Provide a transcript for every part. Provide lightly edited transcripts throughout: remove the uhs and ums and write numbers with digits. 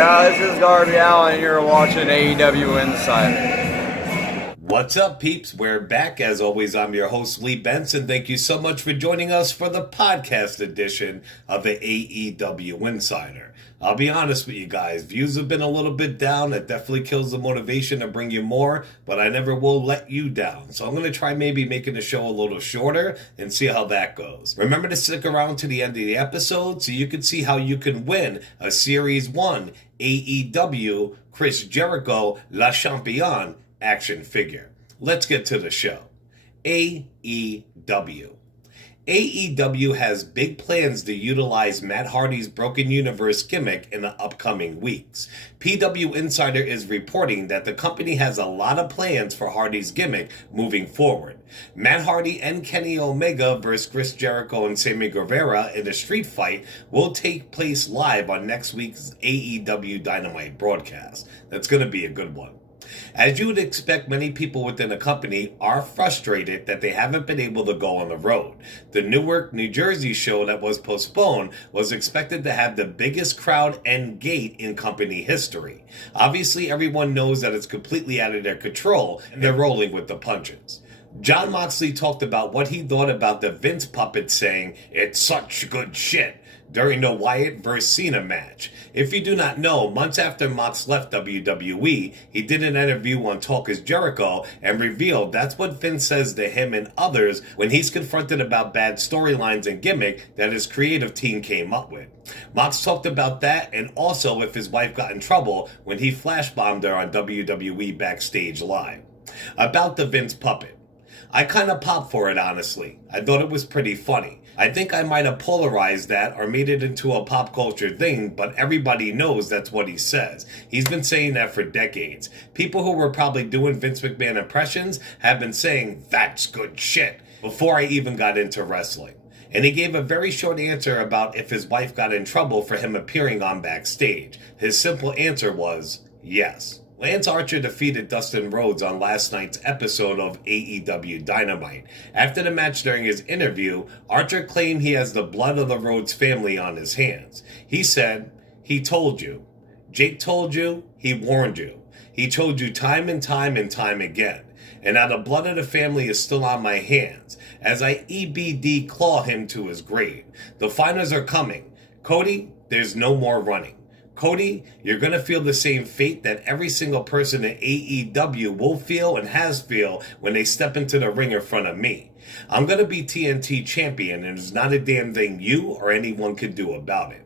Yeah, this is Garby Allen, and you're watching AEW Insider. What's up, peeps? We're back. As always, I'm your host, Lee Benson. Thank you so much for joining us for the podcast edition of the AEW Insider. I'll be honest with you guys, views have been a little bit down. It definitely kills the motivation to bring you more, but I never will let you down. So I'm going to try maybe making the show a little shorter and see how that goes. Remember to stick around to the end of the episode so you can see how you can win a Series 1 AEW Chris Jericho La Champion action figure. Let's get to the show. AEW. AEW has big plans to utilize Matt Hardy's Broken Universe gimmick in the upcoming weeks. PW Insider is reporting that the company has a lot of plans for Hardy's gimmick moving forward. Matt Hardy and Kenny Omega versus Chris Jericho and Sammy Guevara in a street fight will take place live on next week's AEW Dynamite broadcast. That's going to be a good one. As you would expect, many people within the company are frustrated that they haven't been able to go on the road. The Newark, New Jersey show that was postponed was expected to have the biggest crowd and gate in company history. Obviously, everyone knows that it's completely out of their control and they're rolling with the punches. Jon Moxley talked about what he thought about the Vince puppet saying, "It's such good shit," during the Wyatt vs. Cena match. If you do not know, months after Mox left WWE, he did an interview on Talk is Jericho and revealed that's what Vince says to him and others when he's confronted about bad storylines and gimmick that his creative team came up with. Mox talked about that and also if his wife got in trouble when he flashbombed her on WWE Backstage Live. About the Vince puppet. I kind of popped for it, honestly. I thought it was pretty funny. I think I might have polarized that or made it into a pop culture thing, but everybody knows that's what he says. He's been saying that for decades. People who were probably doing Vince McMahon impressions have been saying, "That's good shit," before I even got into wrestling. And he gave a very short answer about if his wife got in trouble for him appearing on Backstage. His simple answer was, yes. Lance Archer defeated Dustin Rhodes on last night's episode of AEW Dynamite. After the match during his interview, Archer claimed he has the blood of the Rhodes family on his hands. He said, "He told you. Jake told you. He warned you. He told you time and time and time again. And now the blood of the family is still on my hands, as I EBD claw him to his grave. The finals are coming. Cody, there's no more running. Cody, you're going to feel the same fate that every single person in AEW will feel and has feel when they step into the ring in front of me. I'm going to be TNT champion and there's not a damn thing you or anyone can do about it."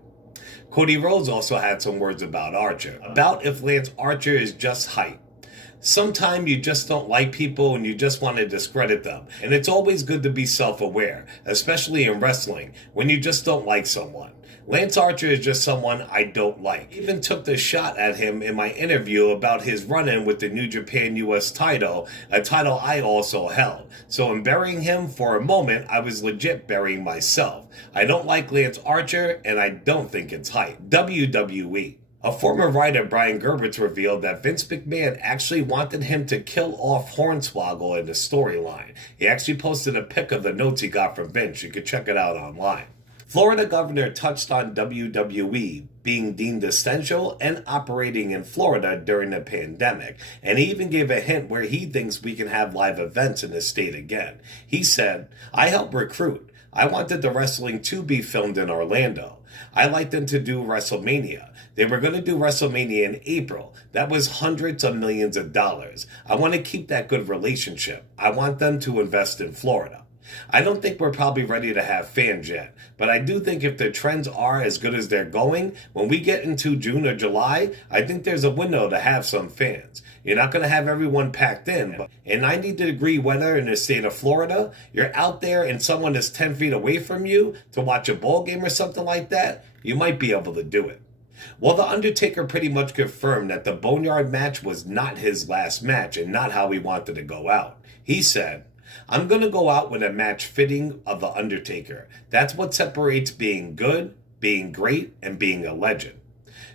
Cody Rhodes also had some words about Archer, about if Lance Archer is just hype. Sometimes you just don't like people and you just want to discredit them. And it's always good to be self-aware, especially in wrestling, when you just don't like someone. Lance Archer is just someone I don't like. I even took the shot at him in my interview about his run-in with the New Japan US title, a title I also held. So in burying him for a moment, I was legit burying myself. I don't like Lance Archer and I don't think it's hype. WWE. A former writer, Brian Gerbitz, revealed that Vince McMahon actually wanted him to kill off Hornswoggle in the storyline. He actually posted a pic of the notes he got from Vince. You can check it out online. Florida governor touched on WWE being deemed essential and operating in Florida during the pandemic, and he even gave a hint where he thinks we can have live events in the state again. He said, "I helped recruit. I wanted the wrestling to be filmed in Orlando. I like them to do WrestleMania. They were going to do WrestleMania in April. That was hundreds of millions of dollars. I want to keep that good relationship. I want them to invest in Florida. I don't think we're probably ready to have fans yet, but I do think if the trends are as good as they're going, when we get into June or July, I think there's a window to have some fans. You're not going to have everyone packed in, but in 90-degree weather in the state of Florida, you're out there and someone is 10 feet away from you to watch a ball game or something like that, you might be able to do it." Well, The Undertaker pretty much confirmed that the Boneyard match was not his last match and not how he wanted to go out. He said, "I'm going to go out with a match fitting of The Undertaker. That's what separates being good, being great, and being a legend."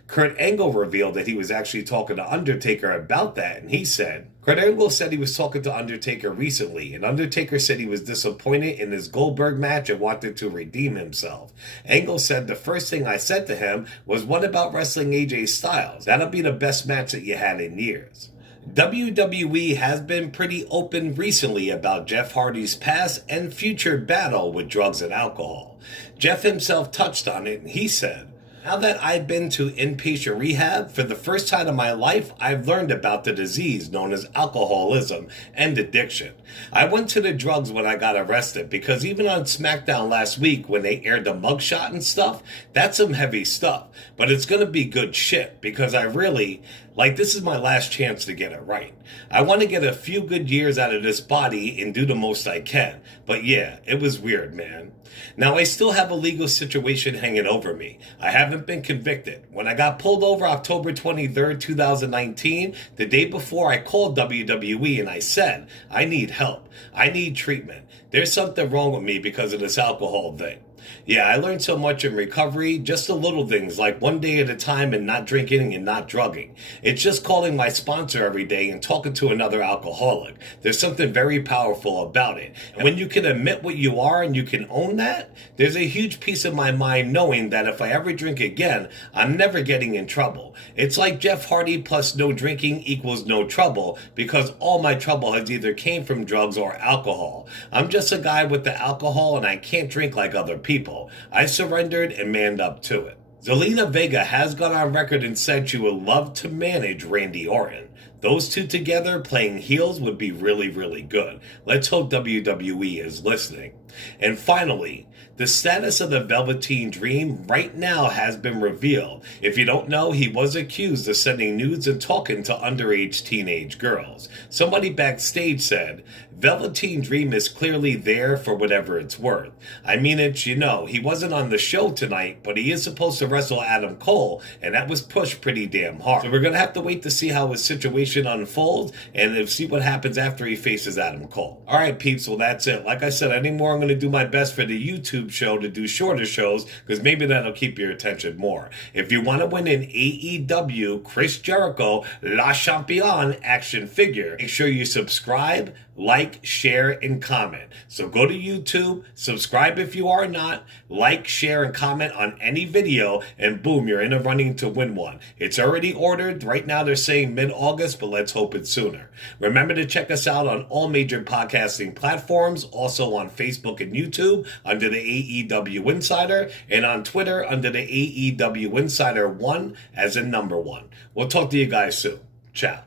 Kurt Angle revealed that he was actually talking to Undertaker about that, and he said, Kurt Angle said he was talking to Undertaker recently, and Undertaker said he was disappointed in his Goldberg match and wanted to redeem himself. Angle said, the first thing I said to him was, what about wrestling AJ Styles? That'll be the best match that you had in years. WWE has been pretty open recently about Jeff Hardy's past and future battle with drugs and alcohol. Jeff himself touched on it, and he said, now that I've been to inpatient rehab, for the first time in my life, I've learned about the disease known as alcoholism and addiction. I went to the drugs when I got arrested because even on SmackDown last week when they aired the mugshot and stuff, that's some heavy stuff. But it's going to be good shit because I really, this is my last chance to get it right. I want to get a few good years out of this body and do the most I can. But yeah, it was weird, man. Now, I still have a legal situation hanging over me. I haven't been convicted. When I got pulled over October 23rd, 2019, the day before I called WWE and I said, I need help. I need treatment. There's something wrong with me because of this alcohol thing. Yeah, I learned so much in recovery, just the little things like one day at a time and not drinking and not drugging. It's just calling my sponsor every day and talking to another alcoholic. There's something very powerful about it. And when you can admit what you are and you can own that, there's a huge peace of my mind knowing that if I ever drink again, I'm never getting in trouble. It's like Jeff Hardy plus no drinking equals no trouble because all my trouble has either came from drugs or alcohol. I'm just a guy with the alcohol and I can't drink like other people. I surrendered and manned up to it. Zelina Vega has gone on record and said she would love to manage Randy Orton. Those two together playing heels would be really, really good. Let's hope WWE is listening. And finally, the status of the Velveteen Dream right now has been revealed. If you don't know, he was accused of sending nudes and talking to underage teenage girls. Somebody backstage said, Velveteen Dream is clearly there for whatever it's worth. I mean, he wasn't on the show tonight, but he is supposed to wrestle Adam Cole, and that was pushed pretty damn hard. So we're going to have to wait to see how his situation unfolds and see what happens after he faces Adam Cole. All right, peeps, well, that's it. Like I said, anymore, I'm going to do my best for the YouTube show to do shorter shows because maybe that'll keep your attention more. If you want to win an AEW Chris Jericho La Champion action figure, make sure you subscribe, like, share, and comment. So go to YouTube, subscribe if you are not, like, share, and comment on any video, and boom, you're in a running to win one. It's already ordered. Right now they're saying mid-August, but let's hope it's sooner. Remember to check us out on all major podcasting platforms, also on Facebook and YouTube under the AEW Insider, and on Twitter under the AEW Insider 1 as in number 1. We'll talk to you guys soon. Ciao.